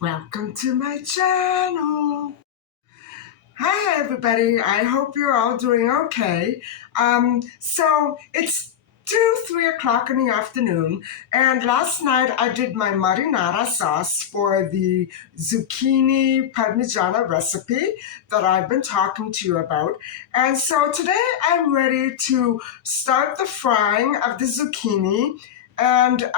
Welcome to my channel. Hi everybody, I hope you're all doing okay. So it's 3 o'clock in the afternoon, and last night I did my marinara sauce for the Zucchini Parmigiana recipe that I've been talking to you about. And so today I'm ready to start the frying of the zucchini, and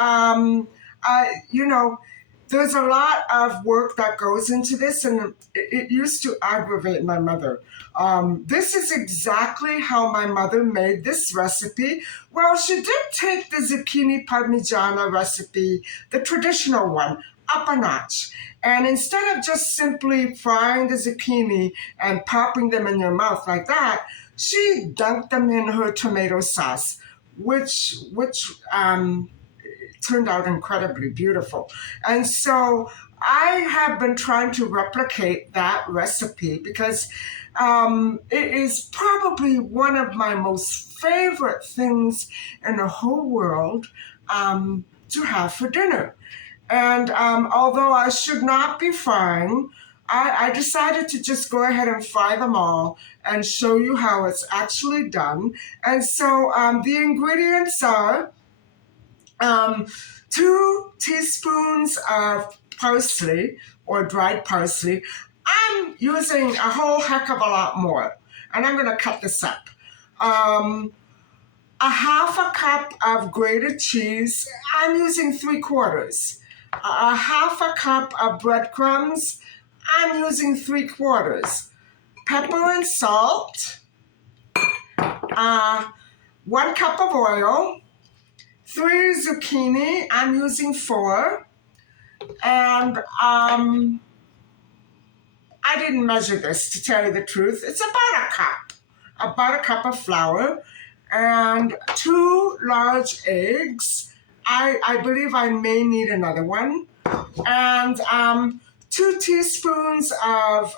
there's a lot of work that goes into this, and it used to aggravate my mother. This is exactly how my mother made this recipe. Well, she did take the zucchini parmigiana recipe, the traditional one, up a notch. And instead of just simply frying the zucchini and popping them in your mouth like that, she dunked them in her tomato sauce, which turned out incredibly beautiful. And so I have been trying to replicate that recipe because it is probably one of my most favorite things in the whole world to have for dinner. And although I should not be frying, I decided to just go ahead and fry them all and show you how it's actually done. And so the ingredients are um, 2 teaspoons of parsley or dried parsley. I'm using a whole heck of a lot more, and I'm going to cut this up. A half a cup of grated cheese. I'm using 3/4. A half a cup of breadcrumbs. I'm using 3/4. Pepper and salt. 1 cup of oil. 3 zucchini, I'm using 4. And I didn't measure this, to tell you the truth. It's about a cup of flour, and 2 large eggs. I believe I may need another one. And 2 teaspoons of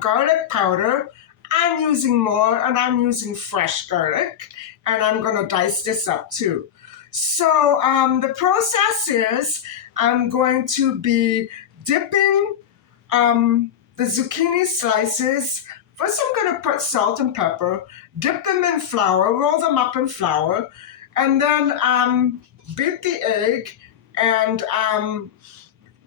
garlic powder. I'm using more, and I'm using fresh garlic, and I'm going to dice this up too. So the process is I'm going to be dipping the zucchini slices. First, I'm going to put salt and pepper, dip them in flour, roll them up in flour, and then beat the egg and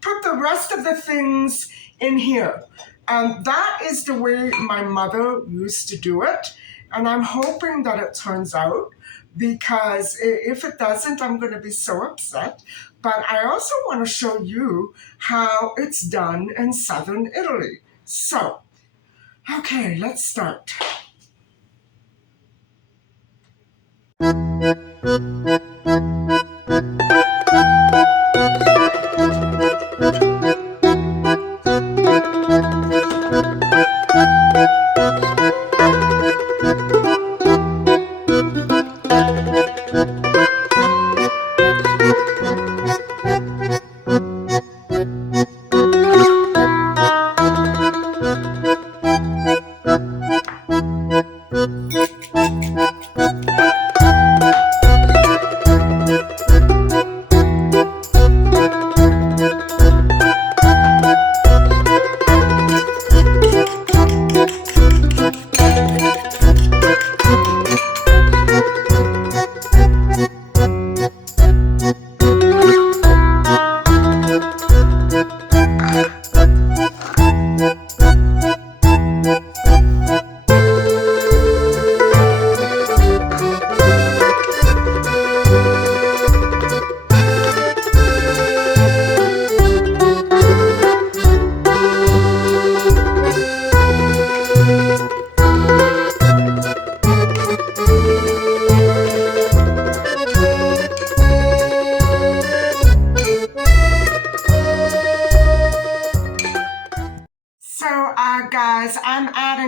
put the rest of the things in here. And that is the way my mother used to do it. And I'm hoping that it turns out, because if it doesn't, I'm going to be so upset. But I also want to show you how it's done in southern Italy. So, okay, let's start.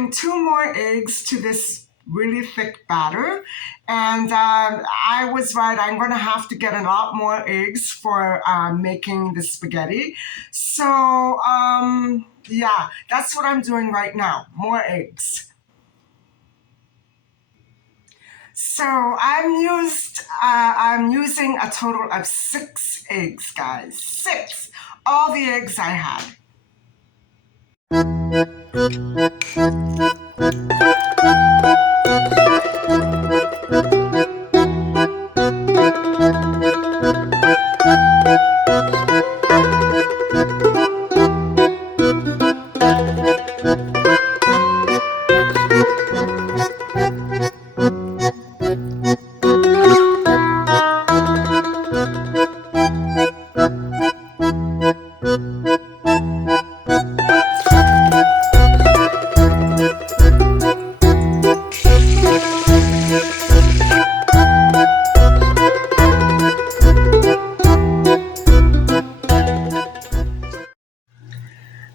adding two more eggs to this really thick batter. And I was right, I'm going to have to get a lot more eggs for making the spaghetti. So, yeah, that's what I'm doing right now, more eggs. So I'm using a total of 6 eggs, guys. 6. All the eggs I had.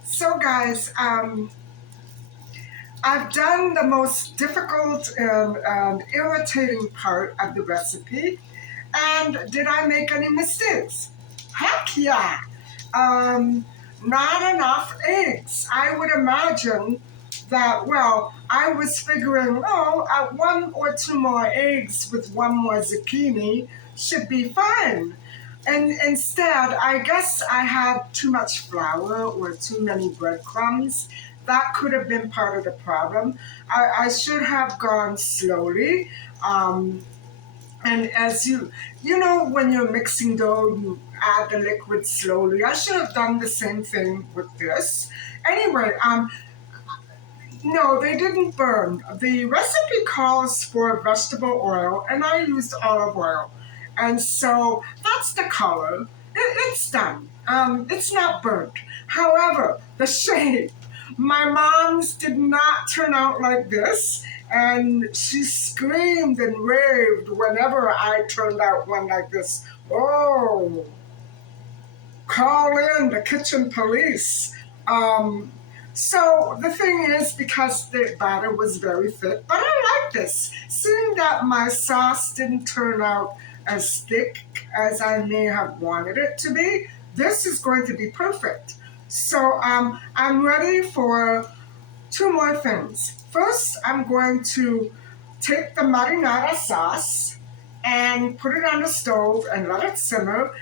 So guys, I've done the most difficult and irritating part of the recipe. And did I make any mistakes? Heck yeah! Um, Not enough eggs. I would imagine that, well, I was figuring, oh, 1 or 2 more eggs with 1 more zucchini should be fine. And instead, I guess I had too much flour or too many breadcrumbs. That could have been part of the problem. I should have gone slowly. And as you know, when you're mixing dough, you add the liquid slowly. I should have done the same thing with this. Anyway, no, they didn't burn. The recipe calls for vegetable oil, and I used olive oil. And so that's the color. It's done. It's not burnt. However, the shape, my mom's did not turn out like this. And she screamed and raved whenever I turned out one like this. Oh, call in the kitchen police. So the thing is, because the batter was very thick, but I like this. Seeing that my sauce didn't turn out as thick as I may have wanted it to be, this is going to be perfect. So I'm ready for 2 more things. First, I'm going to take the marinara sauce and put it on the stove and let it simmer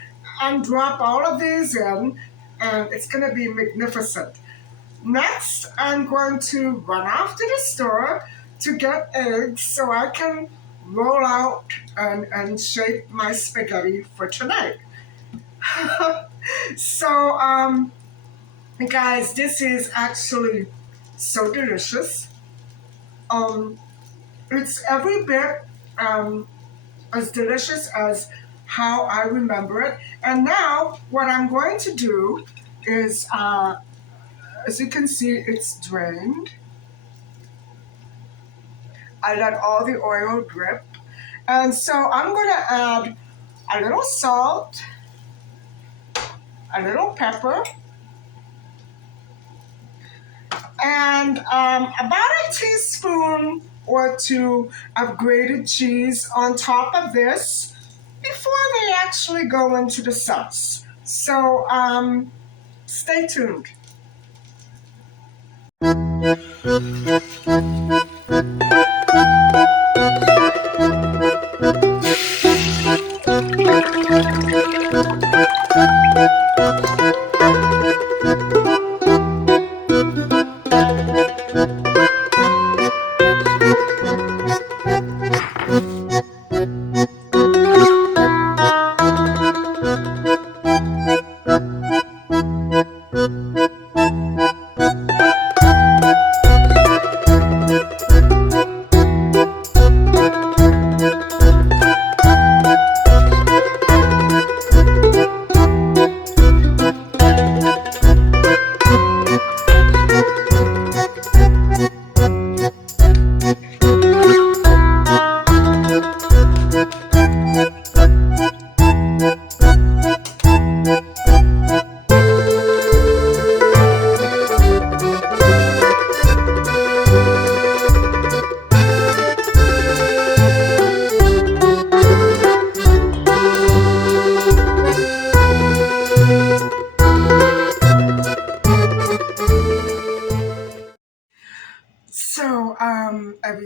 and drop all of these in, and it's going to be magnificent. Next, I'm going to run off to the store to get eggs so I can roll out and shape my spaghetti for tonight. So, guys, this is actually so delicious. Um, it's every bit as delicious as how I remember it. And now, what I'm going to do is, as you can see, it's drained. I let all the oil drip. And so I'm going to add a little salt, a little pepper, and about a teaspoon or 2 of grated cheese on top of this before they actually go into the sauce. So stay tuned.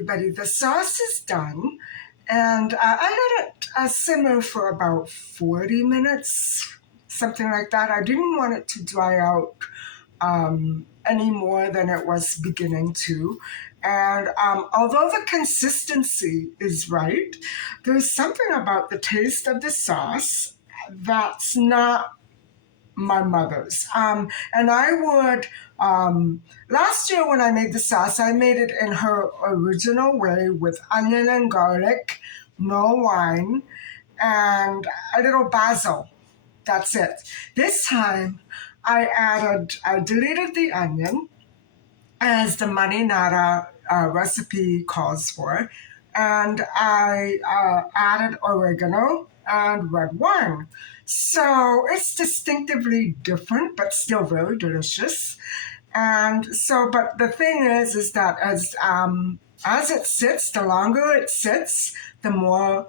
everybody. The sauce is done, and I let it simmer for about 40 minutes, something like that. I didn't want it to dry out any more than it was beginning to. And although the consistency is right, there's something about the taste of the sauce that's not my mother's. And I would, last year when I made the sauce, I made it in her original way with onion and garlic, no wine, and a little basil. That's it. This time I deleted the onion as the marinara recipe calls for, and I added oregano and red wine. So it's distinctively different, but still very delicious. And so, but the thing is that as it sits, the longer it sits, the more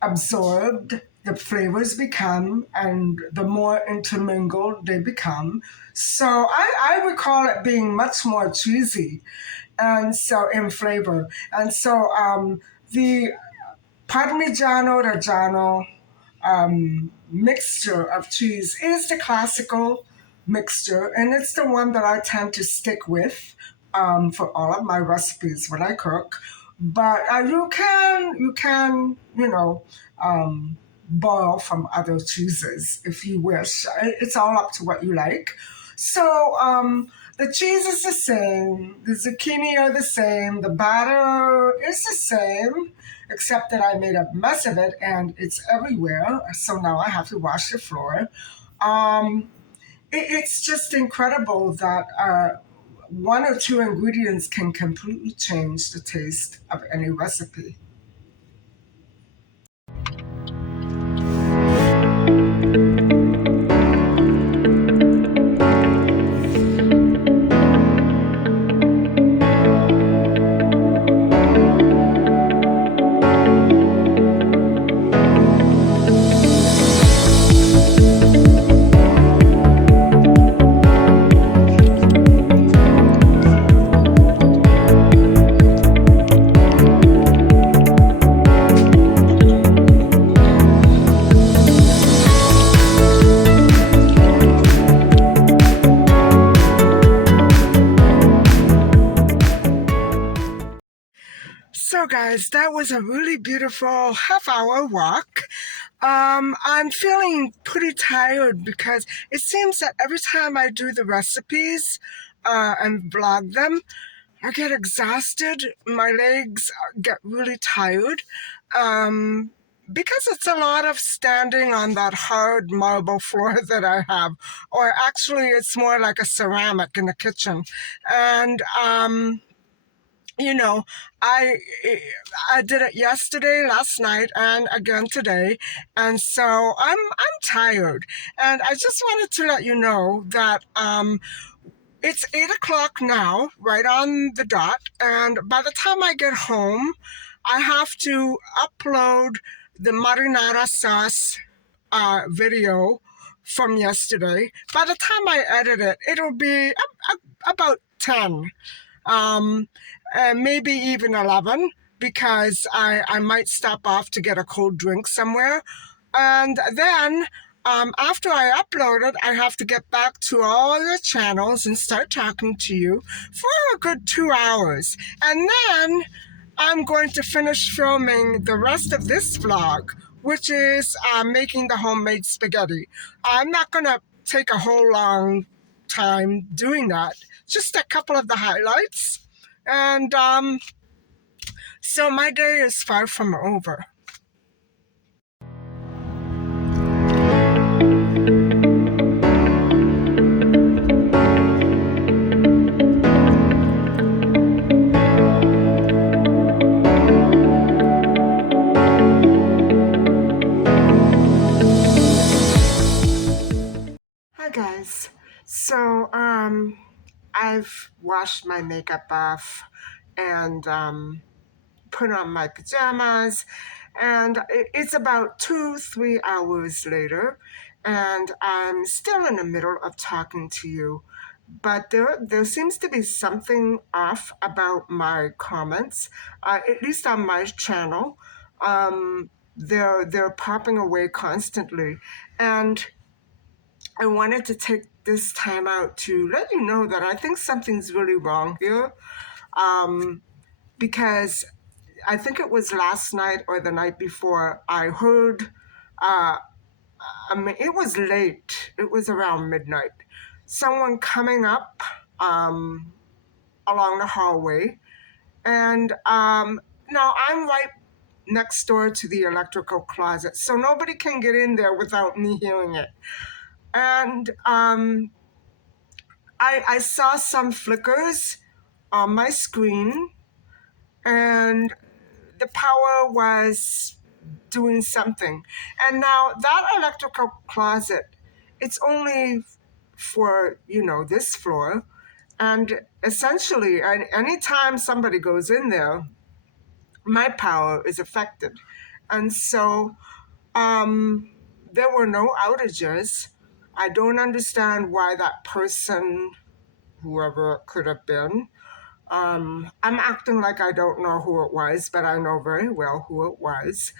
absorbed the flavors become and the more intermingled they become. So I recall it being much more cheesy and so in flavor. And so the Parmigiano Reggiano mixture of cheese is the classical mixture, and it's the one that I tend to stick with for all of my recipes when I cook. But you can borrow from other cheeses if you wish. It's all up to what you like. So the cheese is the same, the zucchini are the same, the batter is the same, except that I made a mess of it and it's everywhere. So now I have to wash the floor. Um, it's just incredible that one or two ingredients can completely change the taste of any recipe. So, guys, that was a really beautiful half-hour walk. I'm feeling pretty tired because it seems that every time I do the recipes and vlog them, I get exhausted. My legs get really tired because it's a lot of standing on that hard marble floor that I have. Or actually, it's more like a ceramic in the kitchen. And you know, I I did it yesterday, last night, and again today, and so I'm tired. And I just wanted to let you know that it's 8 o'clock now, right on the dot, and by the time I get home, I have to upload the marinara sauce video from yesterday. By the time I edit it, it'll be about 10 um, maybe even 11, because I might stop off to get a cold drink somewhere. And then after I upload it, I have to get back to all the channels and start talking to you for a good 2 hours. And then I'm going to finish filming the rest of this vlog, which is making the homemade spaghetti. I'm not going to take a whole long time doing that, just a couple of the highlights. And so my day is far from over. Hi guys. So I've washed my makeup off and put on my pajamas, and it's about 2-3 hours later, and I'm still in the middle of talking to you. but there seems to be something off about my comments, at least on my channel. They're popping away constantly, and I wanted to take this time out to let you know that I think something's really wrong here. Because I think it was last night or the night before, I heard, I mean, it was late, it was around midnight, someone coming up along the hallway. And now I'm right next door to the electrical closet, so nobody can get in there without me hearing it. And I saw some flickers on my screen, and the power was doing something. And now that electrical closet, it's only for, this floor. And essentially, anytime somebody goes in there, my power is affected. And so there were no outages. I don't understand why that person, whoever it could have been, I'm acting like I don't know who it was, but I know very well who it was.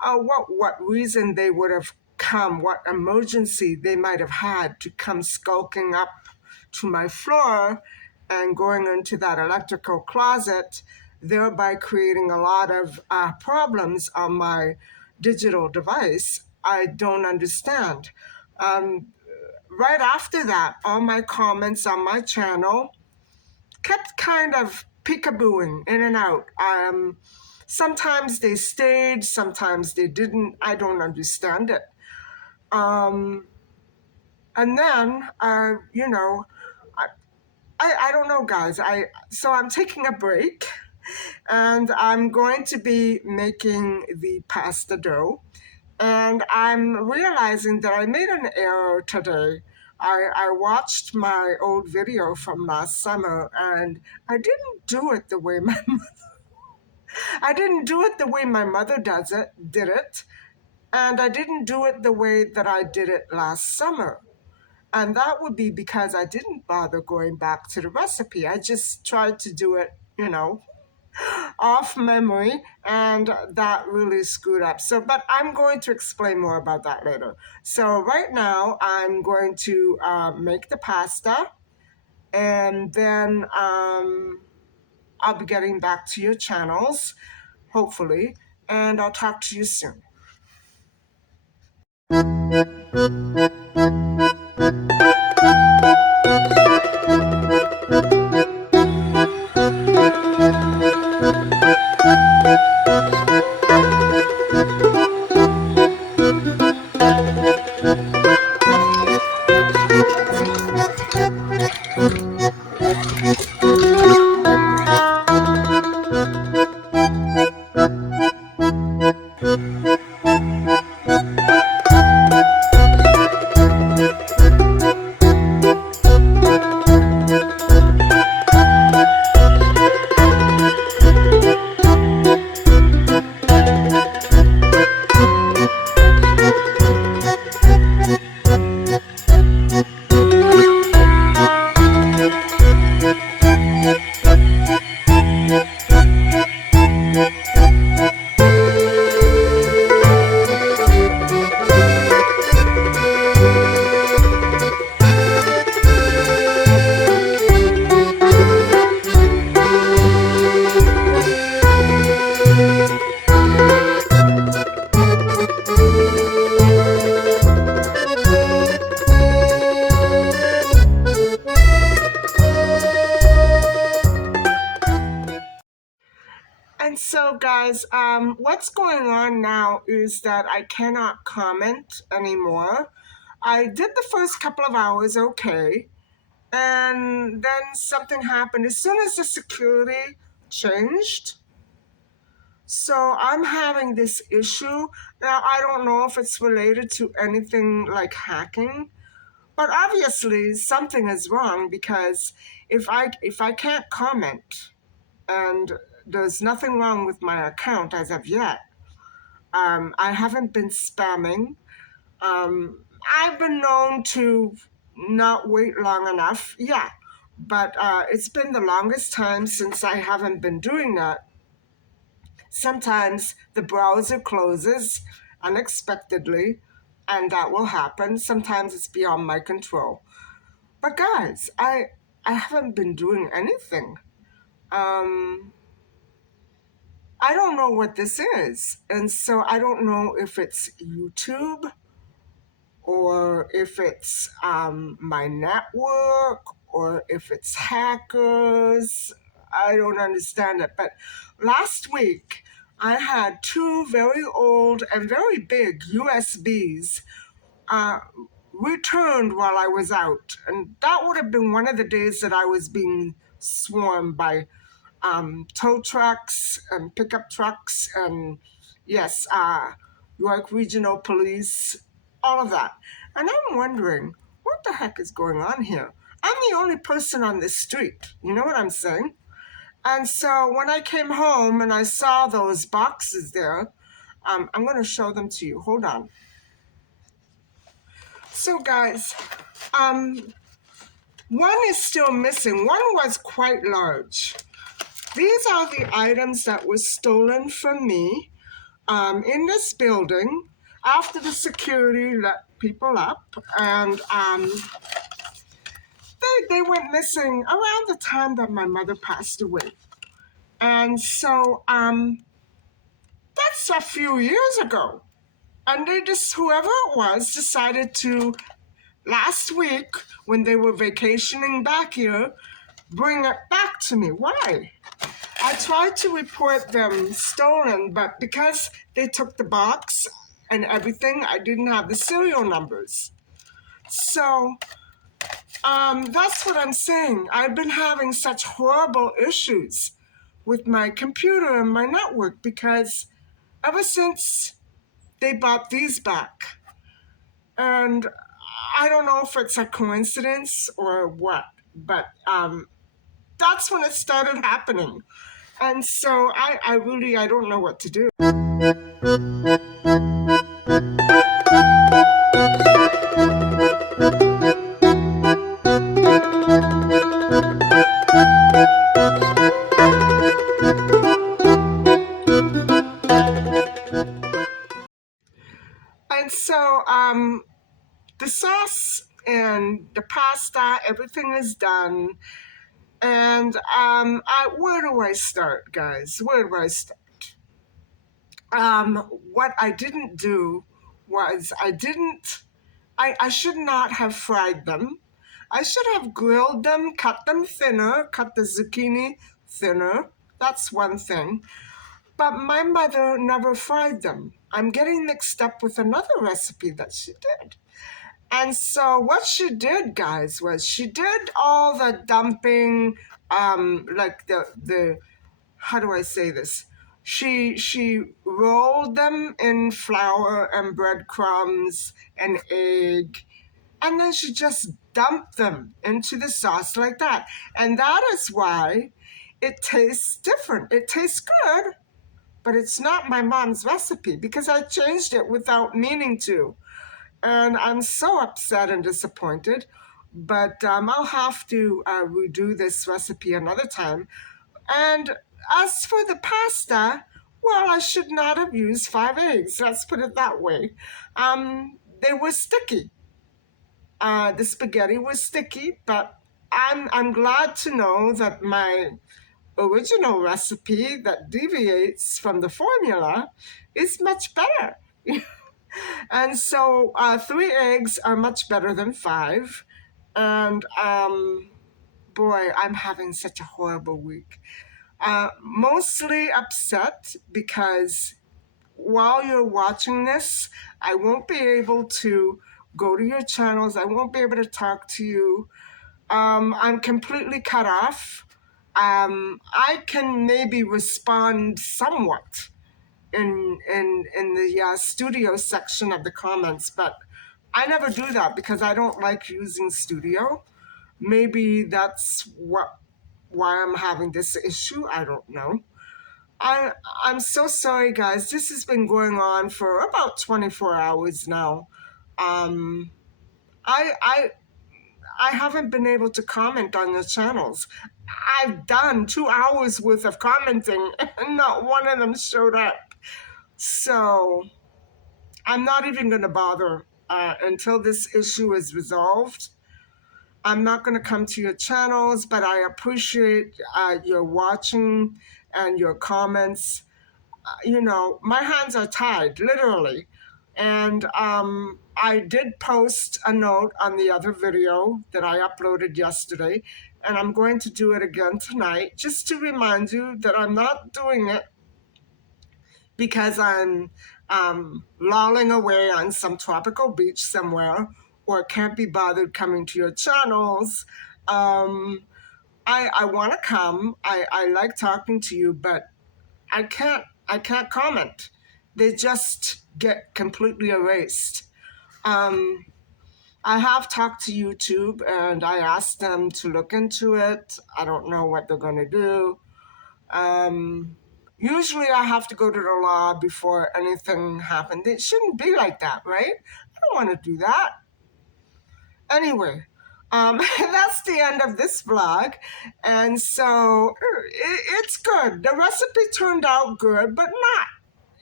What reason they would have come, what emergency they might have had to come skulking up to my floor and going into that electrical closet, thereby creating a lot of problems on my digital device. I don't understand. Right after that, all my comments on my channel kept kind of peekabooing in and out. Sometimes they stayed, sometimes they didn't. I don't understand it. And then, I don't know, guys. So I'm taking a break, and I'm going to be making the pasta dough. And I'm realizing that I made an error today. I watched my old video from last summer, and I didn't do it the way I didn't do it the way my mother did it, and I didn't do it the way that I did it last summer. And that would be because I didn't bother going back to the recipe. I just tried to do it, off memory, and that really screwed up. So, but I'm going to explain more about that later. So right now I'm going to make the pasta, and then I'll be getting back to your channels, hopefully, and I'll talk to you soon. And so, guys, what's going on now is that I cannot comment anymore. I did the first couple of hours okay, and then something happened. As soon as the security changed, so I'm having this issue. Now, I don't know if it's related to anything like hacking, but obviously something is wrong, because if I can't comment, and there's nothing wrong with my account as of yet. I haven't been spamming. I've been known to not wait long enough. Yeah, but it's been the longest time since I haven't been doing that. Sometimes the browser closes unexpectedly, and that will happen. Sometimes it's beyond my control. But guys, I haven't been doing anything. Um, I don't know what this is, and so I don't know if it's YouTube or if it's my network or if it's hackers. I don't understand it. But last week, I had two very old and very big USBs uh, returned while I was out. And that would have been one of the days that I was being swarmed by tow trucks and pickup trucks and, yes, York Regional Police, all of that. And I'm wondering, what the heck is going on here? I'm the only person on this street. You know what I'm saying? And so when I came home and I saw those boxes there, I'm going to show them to you. Hold on. So, guys, um, one is still missing. One was quite large. These are the items that were stolen from me in this building after the security let people up, and they went missing around the time that my mother passed away. And so that's a few years ago. And they just, whoever it was, decided to, last week, when they were vacationing back here, bring it back to me. Why? I tried to report them stolen, but because they took the box and everything, I didn't have the serial numbers. So that's what I'm saying. I've been having such horrible issues with my computer and my network because ever since they bought these back, and I don't know if it's a coincidence or what, but that's when it started happening. And so I don't know what to do. And so the sauce and the pasta, everything is done. And where do I start, guys? Where do I start? What I didn't do was I should not have fried them. I should have grilled them, cut them thinner, cut the zucchini thinner. That's one thing. But my mother never fried them. I'm getting mixed up with another recipe that she did. And so what she did, guys, was she did all the dumping, like the how do I say this? She rolled them in flour and breadcrumbs and egg, and then she just dumped them into the sauce like that. And that is why it tastes different. It tastes good, but it's not my mom's recipe because I changed it without meaning to. And I'm so upset and disappointed, but I'll have to redo this recipe another time. And as for the pasta, well, I should not have used 5 eggs. Let's put it that way. They were sticky. The spaghetti was sticky, but I'm glad to know that my original recipe that deviates from the formula is much better. And so 3 eggs are much better than 5. And boy, I'm having such a horrible week. Mostly upset because while you're watching this, I won't be able to go to your channels. I won't be able to talk to you. I'm completely cut off. I can maybe respond somewhat in the studio section of the comments, but I never do that because I don't like using studio. Maybe that's why I'm having this issue. I don't know. I'm so sorry, guys. This has been going on for about 24 hours now. I I haven't been able to comment on your channels. I've done 2 hours worth of commenting and not one of them showed up. So I'm not even going to bother until this issue is resolved. I'm not going to come to your channels, but I appreciate your watching and your comments. My hands are tied, literally. And I did post a note on the other video that I uploaded yesterday, and I'm going to do it again tonight, just to remind you that I'm not doing it because I'm lolling away on some tropical beach somewhere or can't be bothered coming to your channels. I want to come. I like talking to you, but I can't comment. They just get completely erased. I have talked to YouTube and I asked them to look into it. I don't know what they're going to do. Usually I have to go to the law before anything happens. It shouldn't be like that, right? I don't want to do that. Anyway, that's the end of this vlog. And so it's good. The recipe turned out good, but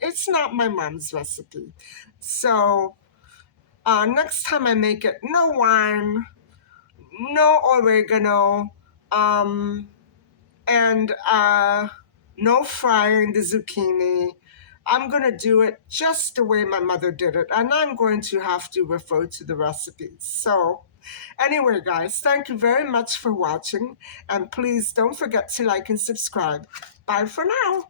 it's not my mom's recipe. So next time I make it, no wine, no oregano, and no frying the zucchini. I'm going to do it just the way my mother did it, and I'm going to have to refer to the recipes. So anyway, guys, thank you very much for watching, and please don't forget to like and subscribe. Bye for now.